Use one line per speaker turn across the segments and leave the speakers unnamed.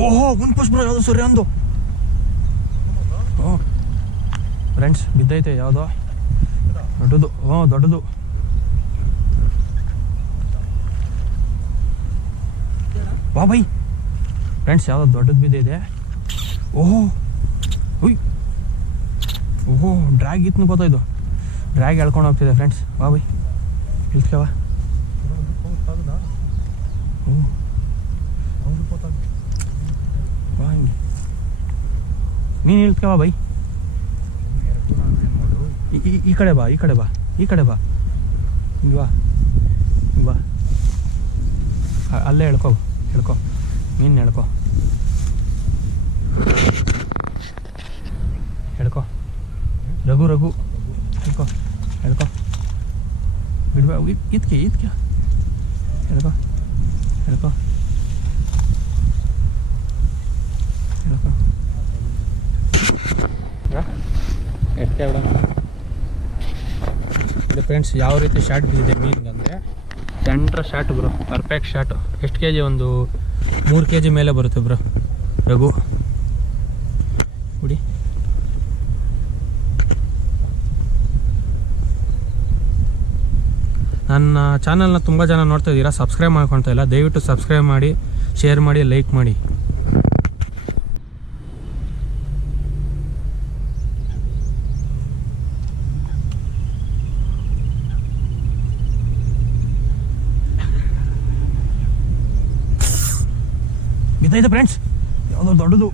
ಓಹೋ ಒಂದು push bro ಯಾವುದು ಸೂರ್ಯ ಒಂದು ಹ್ಞೂ ಫ್ರೆಂಡ್ಸ್ ಬಿದ್ದೈತೆ ಯಾವುದೋ? ದೊಡ್ಡದು, ಓ, ದೊಡ್ಡದು. ವಾ ಬೈ. ಫ್ರೆಂಡ್ಸ್ ಯಾವುದೋ ದೊಡ್ಡದು ಬಿದ್ದಿದೆ ಓಹೋ ಉಯ್ ಓಹೋ ಡ್ರ್ಯಾಗ್ ಇತ್ತು ಗೊತ್ತಾಯ್ತು ಡ್ರ್ಯಾಗ್ ಎಳ್ಕೊಂಡು ಹೋಗ್ತಿದೆ ಫ್ರೆಂಡ್ಸ್ ಬಾ ಬೈ. ಇಳ್ತ್ಕವ ಹ್ಞೂ ಬಾ ಹಿಂಗೆ ನೀನು ಹೇಳ್ತೇವ ಬೈ ಈ- ಕಡೆ ಬಾ, ಈ ಕಡೆ ಬಾ, ಈ ಕಡೆ ಬಾ. ಹಿಂಗೆ ಬಾ ಹಿಂಗೆ ಬಾ. ಅಲ್ಲೇ ಹೇಳ್ಕೊ ಹೇಳ್ಕೊ. ಮೀನು ಹೇಳ್ಕೊ. ಹೇಳ್ಕೊ. ರಘು ರಘು. ಹೇಳ್ಕೊ ಹೇಳ್ಕೊ. ಬಿಡ್ಬಾ ಇದ್ಕೆ ಇದ್ಕೆ. ಹೇಳ್ಕೊ ಎಳ್ಕೊ ಇದು ಫ್ರೆಂಡ್ಸ್ ಯಾವ ರೀತಿ ಶಾರ್ಟ್ ಬಿದ್ದಿದೆ ಮೀನಿಗೆ ಅಂದರೆ? Centre short bro perfect short ಎಷ್ಟು ಕೆ ಜಿ ಒಂದು ಮೂರು ಕೆ ಜಿ ಮೇಲೆ ಬರುತ್ತೆ ಬ್ರೋ ರಘು. ಕುಡಿ. ನನ್ನ ಚಾನಲ್ನ ತುಂಬ ಜನ ನೋಡ್ತಾ ಇದ್ದೀರಾ ಸಬ್ಸ್ಕ್ರೈಬ್ ಮಾಡ್ಕೊಳ್ತಾ ಇಲ್ಲ. ದಯವಿಟ್ಟು ಸಬ್ಸ್ಕ್ರೈಬ್ ಮಾಡಿ ಶೇರ್ ಮಾಡಿ ಲೈಕ್ ಮಾಡಿ. ಬಿದ್ದೈತೆ ಫ್ರೆಂಡ್ಸ್ ಯಾವುದೋ ದೊಡ್ಡದು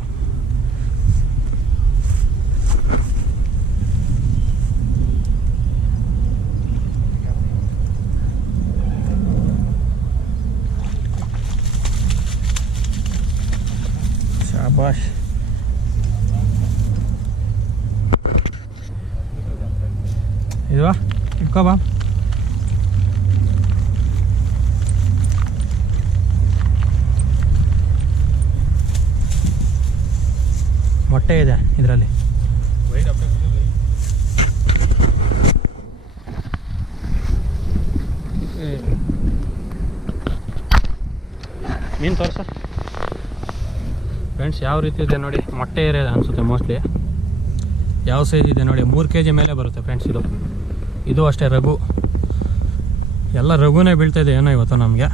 ಶಾಬಾಷ್ ಇಲ್ವಾ ಇಟ್ಕೋ ಬಾ ಮೊಟ್ಟೆ ಇದೆ ಇದರಲ್ಲಿ. ಮೀನು ತೋರಿಸ. ಫ್ರೆಂಡ್ಸ್ ಯಾವ ರೀತಿ ಇದೆ ನೋಡಿ, ಮೊಟ್ಟೆ ಇರೋದು ಅನಿಸುತ್ತೆ ಮೋಸ್ಟ್ಲಿ ಯಾವ ಸೈಜ್ ಇದೆ ನೋಡಿ, ಮೂರು ಕೆ ಜಿ ಮೇಲೆ ಬರುತ್ತೆ ಫ್ರೆಂಡ್ಸ್ ಇದು. ಇದು ಅಷ್ಟೇ ರಘು. ಎಲ್ಲ ರಘುನೇ ಬೀಳ್ತಾಯಿದೆ ಇದೆ ಏನೋ ಇವತ್ತು ನಮಗೆ.